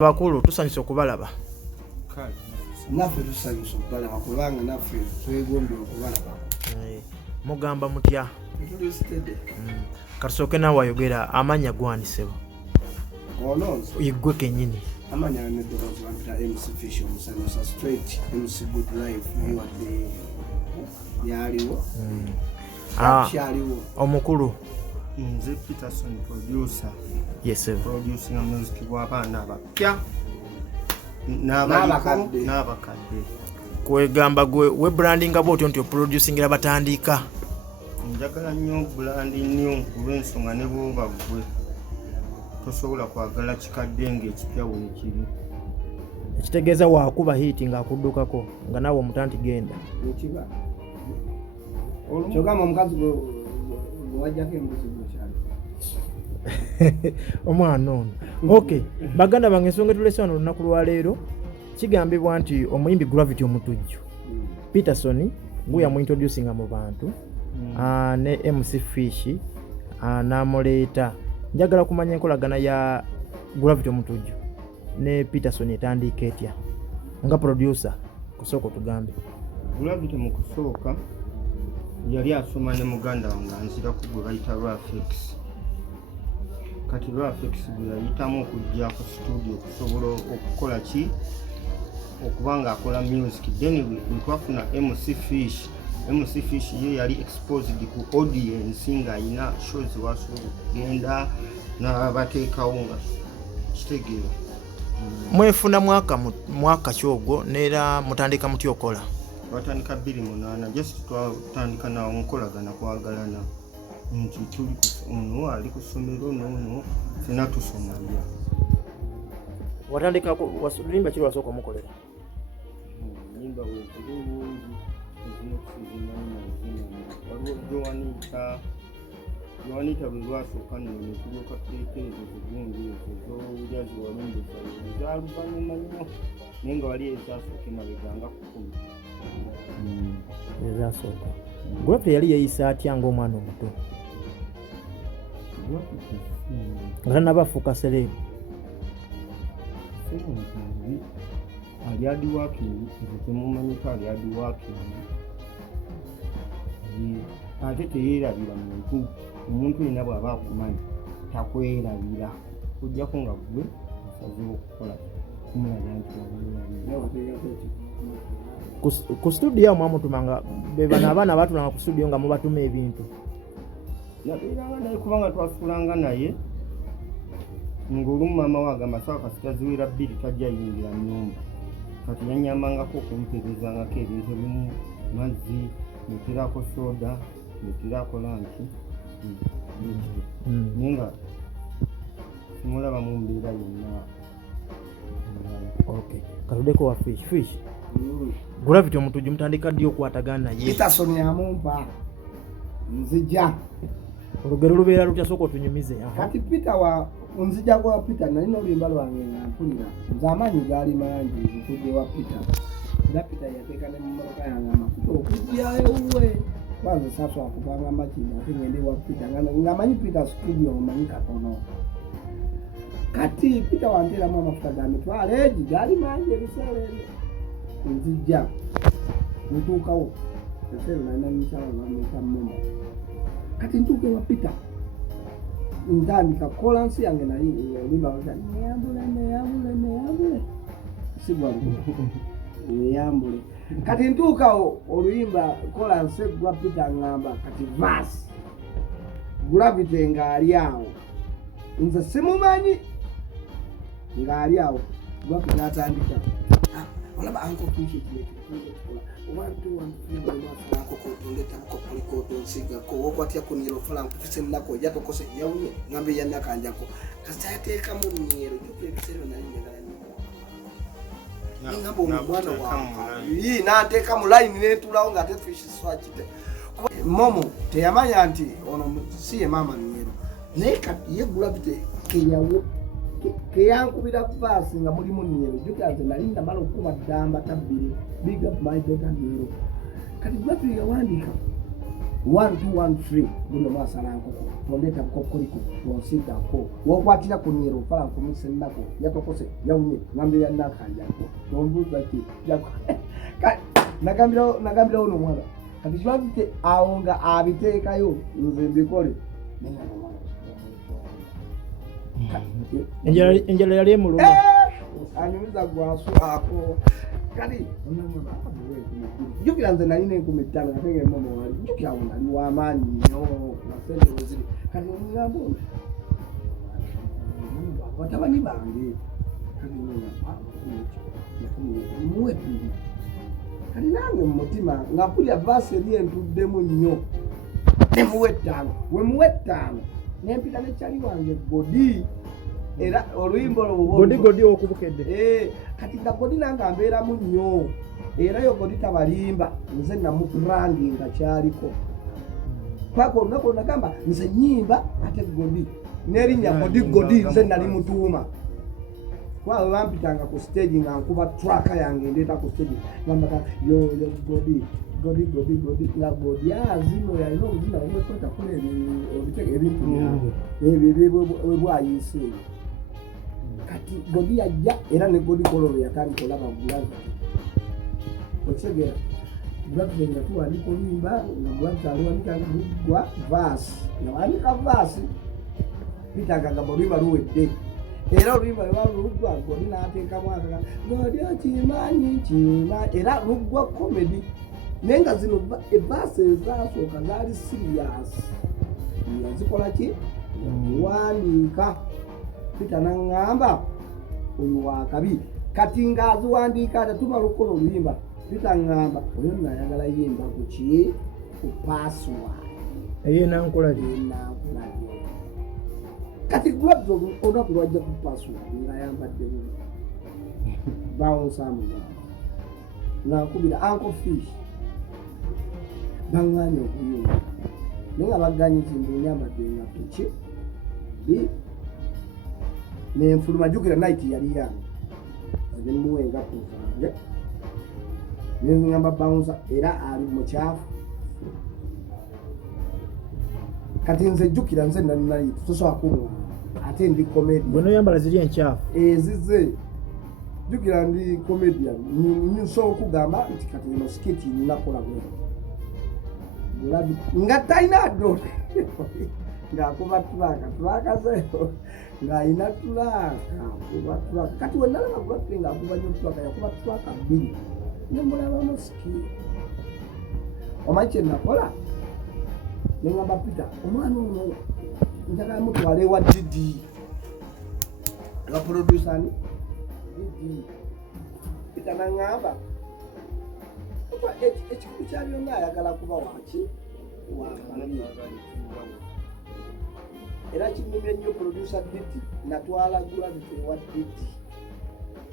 Bakulu tusanyuse okubalaba. Naffe tusanyuse okubalaba kubanga naffe twegombe okubalaba. Mugamba mutya? Kasooke naawe wayogera amanya gwandisebo. Ono Igwe kennyini. amanya n'eddoboozi bampita MC Fish omusanyusa straight MC Good Life yiwadde yaliwo. Kyaliwo. Omukulu. Nze Peterson producer. Yes sir. Producing music w'abaana abapya n'abakadde. Kwegamba gwe brandinga bw'otyo nti oproducingira batandika. Njagala nnyo branding nnyo olw'ensonga ne bw'oba ggwe tosobola kwagala kikadde ng'ekipya weekiri. Ekitegeeza waakuba hiti ng'akuddukako nga naawe omutanti genda. Ekiba kyogamba omukazi gwe wajjako embuzi gwekyali omwana ono. Okay, baganda bange ensonga etulese wano olunaku lwa leero kigambibwa nti omuyimbi Gravity Omutujju Peterson gwe yamuintroducinga mu bantu ne MC Fish n'amuleeta. Njagala kumanya enkolagana ya Gravity Omutujju ne Peterson etandika etya nga producer kusooka tugambe. Gravity mu kusooka yali asoma ne muganda wange anzira ku gwe bayita Rafix. Kati Rafix gwe yayitamu okujja ku studio okusobola okukola ki okubanga akola music. Then twafuna MC Fish. MC Fish ye yali exposed ku audience nga ayina shows wasobola kugenda n'abateekawo nga kitegeera. Mwefuna mwaka kyogwo neera mutandika mutya okola? Twatandika 2008 just twatandika nawo nkolagana kwagalana nti tuli ono ali ku ssomero n'ono fena tusomanya. Watandika walimba kiri wasooka omukolera? Nyimba wezirungi waliwo Joanita bwe lwasooka nno netulyoka tweteezo zirungi ezo zowulya ziwalumbuza zaaluvanyuma nnyo naye nga wali ezasooka emabega nga 10. Ezasooka. Gravity yali yeeyisa atya ng'omwana omuto? Nga tannabafuuka serebu. Ali adiwakingi temumanyika ali adiwakingi ate teyeerabira muntu. Omuntu yenna bw'aba akumanyi takwerabira kujjako nga gwe osazeewo okukola kumulaga nti ku studio mwamutumanga bebana abaana batulanga ku studio nga mubatuma ebintu. Nabeeranga naye kubanga twasuulanga naye ng'olumu maama we agamba sawa kasita ziwera 2 tajja yingira nnyumba. Kati yanyambangako okumpeerezangako ebintu ebimu mazzi neterako soda neterako lanki naye nga simulaba mu mbeera yonna. Okay, katuddeko wa Fish. Gravity Omutujju mutandika ddi okwatagana naye? Peterson yamumpa nzija. Olugero lubeera lutya sooka otunyumize? Kati Peter wa nzija kwa Peter nalina oluyimba lwange nampulira nze amaanyi gaali mangi okujja wa Peter. Era Peter yateeka ne mu mmotoka yange amafuta okujjayo we kwanza sasa akupanga makina ate ngende wa Peter nga manyi Peter studio omanyi katono. Kati Peter wanteramu amafuta ga mitwalo egi gaali mangi ebiseera ebyo nzija ntuukawo ebiseera nalina mukyala bamuyita Momo. Kati ntuuka ewa Peter ntandika kola nsi yange naye olimba neyambule sigwa neyambule. Kati ntuukawo oluyimba kola nsi gwa Peter ngamba kati verse Gravity ng'ali awo nze simumanyi ng'ali awo Gravity n'atandika olaba anko kuishikile wantu nsigako wokwatya kunyero fula nkufise nako jato kose yawunye ngambe yannakanjako kasita yateekamu nyero ebiseera nalinjagala ngambe omwana wange nanteeka mu layini netulawo nga ate Fish swakite Momo teyamanya nti ono si ye maama nyero naye kati ye Gravity keyawo keyankubira vaasi nga mulimu nyero jukaze nalinda mala okuba ddamba tabbiri big up my daughter nyero. Kati Gravity yawandika 1213 buno mwasala nkoko tondeta kokoliko tonsita ko wokwatira kunyero fala kumusennako yatokose yawunye ngambe ya nakanja ko tombuza ki yako nagambira ono mwana kati twabite aonga abiteekayo nze mbikole enjala yali emuluma anyumiza gwasu ako kali jukira nze nali n'enkumi ttaano natenge momo wali jukira wo nali w'amaanyi nnyo nasente weziri kati omugambo batabani bange muwe bbiri kati nange mu mutima nga mpulya vaasi eri entuddemu nnyo nemuwe ttaano we muwe ttaano nempita nekyali wange godi era oluyimba godi okubukedde kati nga godi nange ambeeramu nnyo era yo godi tabalimba nze namubrandinga kyaliko kwako olunaku nagamba nze nyimba ate godi n'erinnya godi nze nali mutuuma kwawe bampitanga ku stage nga nkuba traka yange ndeeta ku stage gambaka yo godi nga godi azino yalina obuzina bwekweta kula obitege ebintu ebyo webwayise kati godi yajja era ne godi kololo yatandika olaba bulazi okisegera bulazi nga tuwandika oluyimba nga bulazi aluwandika lugwa vaasi yawandika vaasi pitagaga oluyimba luwedde era oluyimba lwalulugwa godi n'ateekamu akaga godi okimanyi era lugwa comedy naye nga zino ebaasi ezasooka zaali serious yazikola ki wandiika pita naŋŋamba oyo wakabi kati ng'aziwandiika tetumala okukola oluyimba pita ŋŋamba oyo nayagala yimba ku ki ku password eyenankulabye kati gwabyo olunaku lwajja ku password ng'ayambadde bubi bawonsaamugaa ng'ankubira uncle fish baŋŋaanye okuyimba naye nga baganye kintu nyambadde engatto ki nenfuluma jukira night yali yange ate muwe engatto zange nengamba bounsa era ali mukyafu kati nze jukira nze nali tusobola kumu ate ndi comedian bwino yambala ziri enkyafu ezize jukira ndi comedian nsobola okugamba nti kati ino skiti ninakola bwe nga talina dole ng'akuba tulaka zeyo ng'ayina tulaka kati wenalaba kulafire ng'akuba nyo tulaka yakuba tulaka bbiri nemulabamu sikiri omanyi kye nakola neŋŋamba pita omwana ono njagala mutwala ewa didi nga produsani didi pita naŋŋamba ekikulu kya byonna ayagala kuba waki era kinyumya nnyo producer didi natwala gravity ewa didi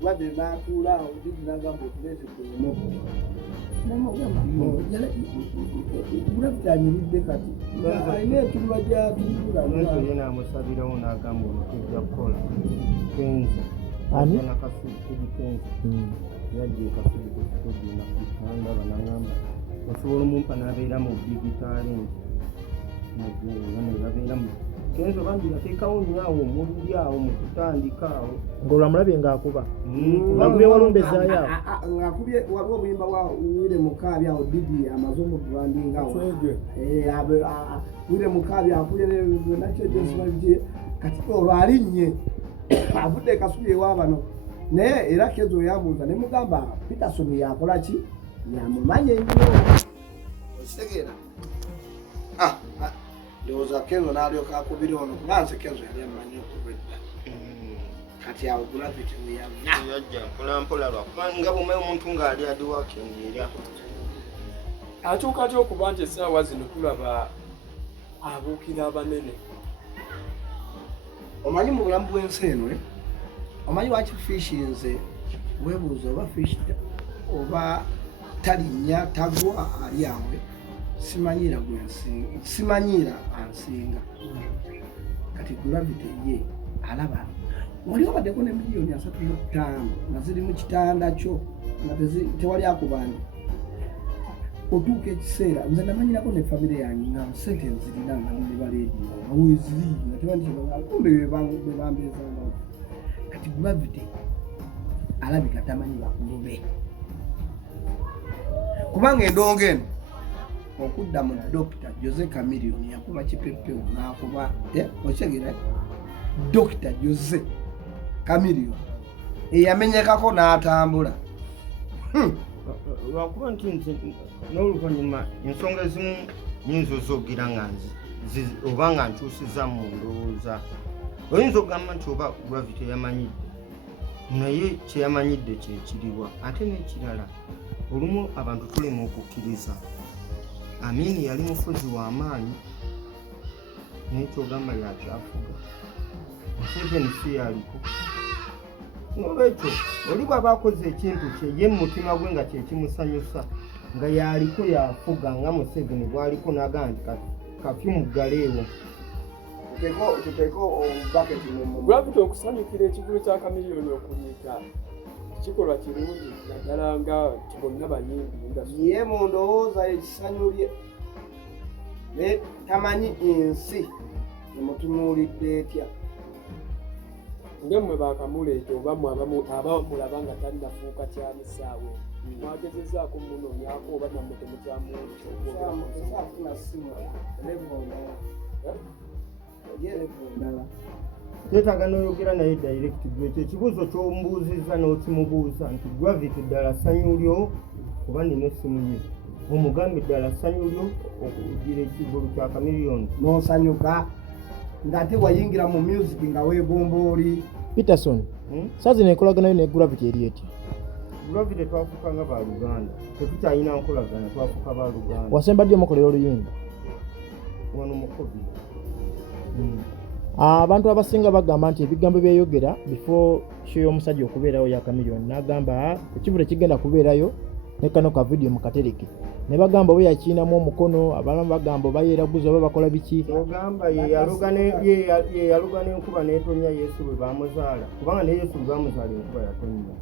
gravity n'atuula awo didi n'agamba otuleete kulemoko gravity anyiridde kati alina entunula gyatuulaenzo ye n'amusabirawo n'agamba ono tujja kukola kenzi nakasuudi kenzi yajja ekasuudi kusuudi nakutandaba n'agamba osobola omumpa n'abeera mu digitali nebabeera mu kenzo bangi yateekawo nnyo awo omululi awo mu kutandika awo ng'olwamulabye ng'akuba ng'akubye walumbezaayo awo ng'akubye waliwo obuyimba bwa wire mukaabi awo didi amaze omudurandinga awo wire mukaabi akubye nakyejesibagye kati olwo alinnye avudde ekasubi ewaabano naye era kezo yabuuza ne mugamba Peterson yakola ki yamumanye nnyo okitegera ndowooza kenzo n'alyoka akubira ono kuba nze kenzo yali amanyi okubedda kati awo gravity weyajja mpolampola lwakubanga bumaye omuntu ng'ali adiwakengeera atuuka atya okuba nti essaawa zino tulaba abuukira abanene omanyi mu bulamu bw'ensi eno omanyi waki fishi nze weebuuza oba fishi oba talinnya tagwa ali awe simanyiira ansinga kati gravity ye alaba wali obaddeko ne miliyoni 35 nga ziri mu kitanda kyo nga tewali akubanja otuuka ekiseera nze namanyirako ne famire yange nga sente nzirina nga ndi baleediyo aweziri nga tebandikkumbe bebambeezangawo kati Gravity alabika tamanyi bakulu be kubanga endongo eno okudda mu Dr. Jose Chameleone yakuba kipepeo n'akuba okyegera Dr. Jose Chameleone eyamenyekako n'atambula lwakuba nti nze n'oluvannyuma ensonga ezimu nyinza ozogera nga oba nga nkyusiza mu ndowooza oyinza okugamba nti oba Gravity yamanyidde naye kyeyamanyidde kyekiriwa ate n'ekirala olumu abantu tulema okukkiriza Amini yali mufuzi w'amaanyi n'ekyogamba yakyafuga Museveni si yaliko n'olwekyo oli bw'aba akoze ekintu kye ye mu mutima gwe nga kyekimusanyusa nga yaliko yafuga nga Museveni bw'aliko n'agamba nti kafyu muggaleewo tuteeko obubaketi Gravity okusanyukira ekivulu kya Chameleone okunyiika kikolwa kirungi naddala nga bonna bayimbi ye mu ndowooza ekisanyu lye tamanyi ensi emutunuulidde etya nga mmwe bakamuleeta oba abamulaba nga talinafuuka kyamisaawe mwagezezaako munoonyako oba nammwe temukyamufuna simu ndala kyetaaga n'oyogera naye direct gwekyo ekibuuzo ky'ombuuzizza n'okimubuuza nti Gravity ddala ssanyu lyo kuba nina essimu ye omugambi ddala ssanyu lyo okugira ekivulu kya Chameleone n'osanyuka ng'ate wayingira mu music nga weegomba oli Peterson saazi n'enkolaganayo ne Gravity eri etya Gravity twafuuka nga baluganda tetukyalina nkolagana twafuuka baluganda wasemba ddi omukolera oluyimba wano mukobi abantu abasinga bagamba nti ebigambo byeyogera before show y'omusajja okubeerayo ya Chameleone n'agamba ekivule kigenda kubeerayo ne kano ka video mu katereke ne bagamba oba yakiinamu omukono abalamu bagamba oba yeeraguza oba bakola biki ogamba ye yaluga n'enkuba n'etonya Yesu bwe bamuzaala kubanga ne Yesu bwe bamuzaala enkuba yatonya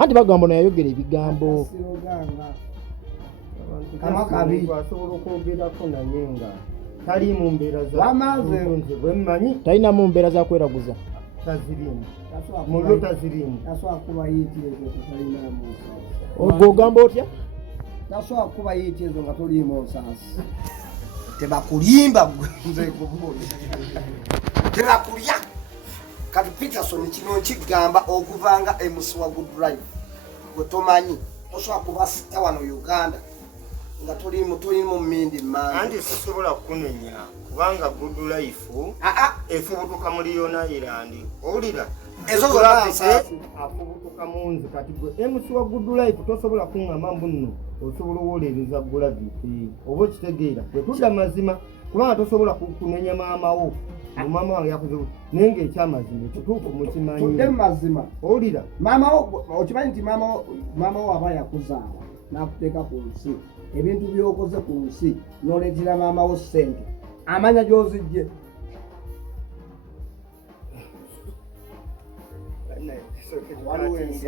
anti bagamba ono yayogera ebigambo asobola okwogerako naye nga tali mu mbeera Wamaze. bwemmanyi talina mu mbeera za kweraguza tazirimu muliro tazirimu tasobola kuba yiiti ezo tetalinamu ogwo ogamba otya tasobola kuba yiiti ezo nga toliimu nsaasi tebakulimba nze kubuulira tebakulya kati Peterson kino nkigamba okuvanga MC wa Good Life gwe tomanyi osobola kuba sita wano Uganda nga tulimu mmindi mmange anti sisobola kunenya kubanga Good Life efubutuka muri Yona Island owulira ezo zonna nsaasi afubutuka munzi kati gwe MC wa Good Life tosobola kuŋŋamba mbuno osobola owolereza Gravity oba okitegeera bwe tudda mazima kubanga tosobola kunenya maamawo mama wange yakoze naye ng'ekyamazima ekituufu mukimanyi tudde mazima owulira maamawo okimanyi nti maamawo aba yakuzaala n'akuteeka ku nsi ebintu by'okoze ku nsi n'oleetera maamawo ssente amanya gy'ozijje waliwo ensi